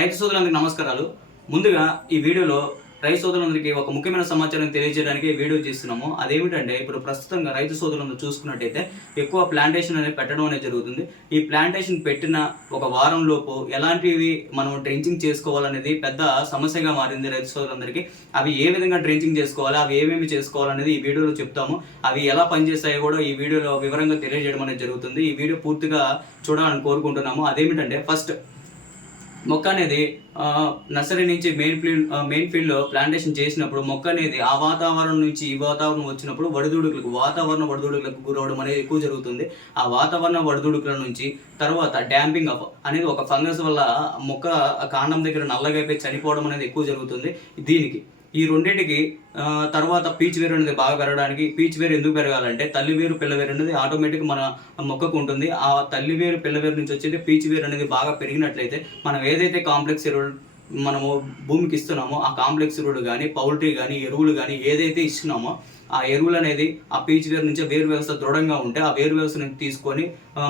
రైతు సోదరులందరికీ నమస్కారాలు. ముందుగా ఈ వీడియోలో రైతు సోదరులందరికీ ఒక ముఖ్యమైన సమాచారం తెలియజేయడానికి వీడియో చేస్తున్నాము. అదేమిటంటే ఇప్పుడు ప్రస్తుతంగా రైతు సోదరులను చూసుకున్నట్టయితే ఎక్కువ ప్లాంటేషన్ అనేది పెట్టడం అనేది జరుగుతుంది. ఈ ప్లాంటేషన్ పెట్టిన ఒక వారం లోపు ఎలాంటివి మనం డ్రెంచింగ్ చేసుకోవాలనేది పెద్ద సమస్యగా మారింది రైతు సోదరులందరికీ. అవి ఏ విధంగా డ్రెంచింగ్ చేసుకోవాలి అవి ఏమేమి చేసుకోవాలనేది ఈ వీడియోలో చెప్తాము. అవి ఎలా పనిచేస్తాయో కూడా ఈ వీడియోలో వివరంగా తెలియజేయడం అనేది జరుగుతుంది. ఈ వీడియో పూర్తిగా చూడాలని కోరుకుంటున్నాము. అదేమిటంటే ఫస్ట్ మొక్క అనేది నర్సరీ నుంచి మెయిన్ ఫీల్డ్ మెయిన్ ఫీల్డ్లో ప్లాంటేషన్ చేసినప్పుడు మొక్క అనేది ఆ వాతావరణం నుంచి ఈ వాతావరణం వచ్చినప్పుడు వడిదుడుకులకు వాతావరణ వడిదుడుకులకు గురవడం అనేది ఎక్కువ జరుగుతుంది. ఆ వాతావరణ వడిదుడుకుల నుంచి తర్వాత డ్యాంపింగ్ అప్ అనేది ఒక ఫంగస్ వల్ల మొక్క కాండం దగ్గర నల్లగైపోయి చనిపోవడం అనేది ఎక్కువ జరుగుతుంది. దీనికి ఈ రెండింటికి తర్వాత పీచ్ వేరు అనేది బాగా పెరగడానికి పీచ్ వేరు ఎందుకు పెరగాలంటే తల్లి వేరు పిల్ల వేరు అనేది ఆటోమేటిక్ మన మొక్కకు ఉంటుంది. ఆ తల్లి వేరు పిల్ల వేరు నుంచి వచ్చేది పీచ్ వేరు అనేది బాగా పెరిగినట్లయితే మనం ఏదైతే కాంప్లెక్స్ ఎరువులు మనము భూమికి ఇస్తున్నామో ఆ కాంప్లెక్స్ ఎరువులు కానీ పౌల్ట్రీ కానీ ఎరువులు కానీ ఏదైతే ఇస్తున్నామో ఆ ఎరువులు అనేది ఆ పీచ్ వేరు నుంచి వేరు వ్యవస్థ దృఢంగా ఉంటే ఆ వేరు వ్యవస్థను తీసుకొని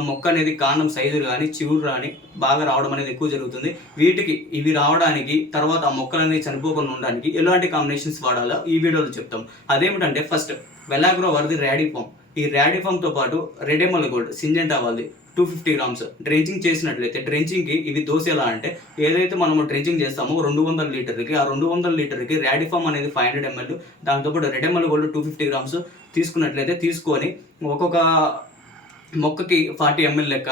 మొక్క అనేది కాండం సైజు కానీ చిగురు కానీ బాగా రావడం అనేది ఎక్కువ జరుగుతుంది. వీటికి ఇవి రావడానికి తర్వాత ఆ మొక్కలు అనేది చనిపోకుండా ఉండడానికి ఎలాంటి కాంబినేషన్స్ వాడాలో ఈ వీడియోలో చెప్తాం. అదేమిటంటే ఫస్ట్ వెలాగ్రో వరది ర్యాడిఫామ్ ఈ ర్యాడిఫామ్తో పాటు రెడెమల్ గోల్డ్ సింజెంటా వాళ్ళది టూ ఫిఫ్టీ గ్రామ్స్ డ్రెంచింగ్ చేసినట్లయితే డ్రెంచింగ్కి ఇవి దోశ ఎలా అంటే ఏదైతే మనము డ్రెంచింగ్ చేస్తామో రెండు వందల లీటర్కి ఆ రెండు వందల లీటర్కి ర్యాడిఫామ్ అనేది ఫైవ్ హండ్రెడ్ ఎంఎల్ దాంతోపాటు ml gold two fifty grams తీసుకున్నట్లయితే తీసుకొని ఒక్కొక్క మొక్కకి ఫార్టీ ఎంఎల్ లెక్క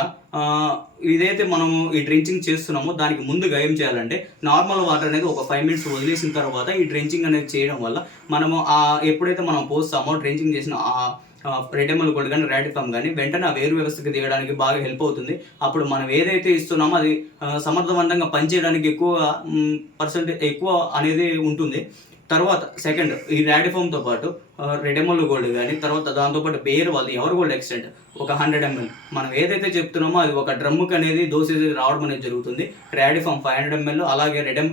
ఇదైతే మనము ఈ డ్రెంచింగ్ చేస్తున్నామో దానికి ముందుగా ఏం చేయాలంటే నార్మల్ వాటర్ అనేది ఒక ఫైవ్ మినిట్స్ వదిలేసిన తర్వాత ఈ డ్రెంచింగ్ అనేది చేయడం వల్ల మనము ఆ ఎప్పుడైతే మనం పోస్తామో డ్రెంచింగ్ చేసిన ఆ రెడెమల్ గోల్డ్ కానీ రాడిఫామ్ కానీ వెంటనే ఆ వేరు వ్యవస్థకి దిగడానికి బాగా హెల్ప్ అవుతుంది. అప్పుడు మనం ఏదైతే ఇస్తున్నామో అది సమర్థవంతంగా పనిచేయడానికి ఎక్కువ పర్సెంటేజ్ ఎక్కువ అనేది ఉంటుంది. తర్వాత సెకండ్ ఈ ర్యాడిఫామ్తో పాటు రెడెమల్ గోల్డ్ కానీ తర్వాత దాంతోపాటు బేర్ వాళ్ళు ఎవరు గోల్డ్ ఎక్స్టెంట్ ఒక హండ్రెడ్ ఎంఎల్ మనం ఏదైతే చెప్తున్నామో అది ఒక డ్రమ్ముకి అనేది దోసేజ్ రావడం అనేది జరుగుతుంది. ర్యాడిఫామ్ ఫైవ్ హండ్రెడ్ ఎంఎల్ అలాగే రెడెమ్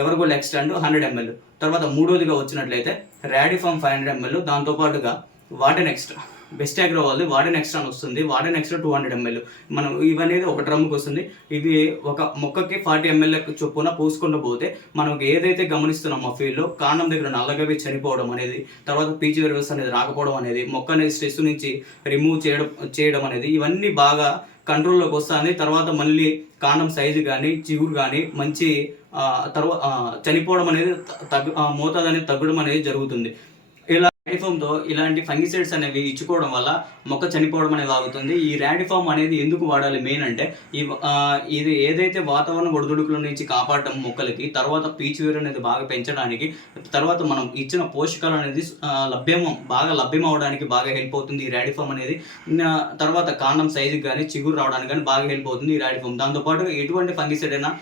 ఎవరు గోల్డ్ ఎక్స్టెంట్ హండ్రెడ్ ఎంఎల్ తర్వాత మూడోదిగా వచ్చినట్లయితే ర్యాడిఫామ్ ఫైవ్ హండ్రెడ్ ఎంఎల్ దాంతోపాటుగా వాటర్ ఎక్స్ట్రా బెస్ట్ అగ్రో వాళ్ళది వాడెన్ ఎక్స్ట్రా అని వస్తుంది. వాడెన్ ఎక్స్ట్రా టూ హండ్రెడ్ ఎంఎల్ మనం ఇవనేది ఒక డ్రమ్కి వస్తుంది. ఇది ఒక మొక్కకి ఫార్టీ ఎంఎల్ చొప్పున పోసుకుంటూ పోతే మనకి ఏదైతే గమనిస్తున్నామో ఆ ఫీల్డ్లో కాండం దగ్గర నల్లగవి చనిపోవడం అనేది తర్వాత పీచు వ్యవస్థ అనేది రాకపోవడం అనేది మొక్క అనేది స్ట్రెస్ నుంచి రిమూవ్ చేయడం చేయడం అనేది ఇవన్నీ బాగా కంట్రోల్లోకి వస్తుంది. తర్వాత మళ్ళీ కాండం సైజు కానీ చిగురు కానీ మంచి తర్వాత చనిపోవడం అనేది తగ్గు మోతాదు అనేది తగ్గడం అనేది జరుగుతుంది. ఇలా ర్యాడిఫామ్తో ఇలాంటి ఫంగిసైడ్స్ అనేవి ఇచ్చుకోవడం వల్ల మొక్క చనిపోవడం అనేది ఆగుతుంది. ఈ ర్యాడిఫామ్ అనేది ఎందుకు వాడాలి? మెయిన్ అంటే ఈ ఇది ఏదైతే వాతావరణ ఒడిదుడుకుల నుంచి కాపాడటం మొక్కలకి తర్వాత పీచు వేరు అనేది బాగా పెంచడానికి తర్వాత మనం ఇచ్చిన పోషకాలు అనేది లభ్యం బాగా లభ్యం అవడానికి బాగా హెల్ప్ అవుతుంది ఈ ర్యాడిఫామ్ అనేది. తర్వాత కాండం సైజుకి కానీ చిగురు రావడానికి కానీ బాగా హెల్ప్ అవుతుంది ఈ ర్యాడిఫామ్ దాంతోపాటు ఎటువంటి ఫంగిసైడ్ అయినా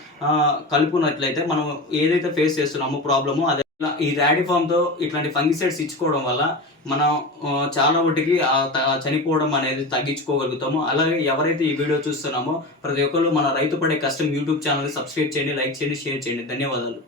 కలుపుకున్నట్లయితే మనం ఏదైతే ఫేస్ చేస్తున్నామో ప్రాబ్లమో అదే ఈ ర్యాడిఫామ్తో ఇట్లాంటి ఫంగిసైడ్స్ ఇచ్చుకోవడం వల్ల మనం చాలా వాటికి చనిపోవడం అనేది తగ్గించుకోగలుగుతాము. అలాగే ఎవరైతే ఈ వీడియో చూస్తున్నామో ప్రతి ఒక్కరు మన రైతు పడే కష్టం యూట్యూబ్ ఛానల్ని సబ్స్క్రైబ్ చేయండి లైక్ చేయండి షేర్ చేయండి. ధన్యవాదాలు.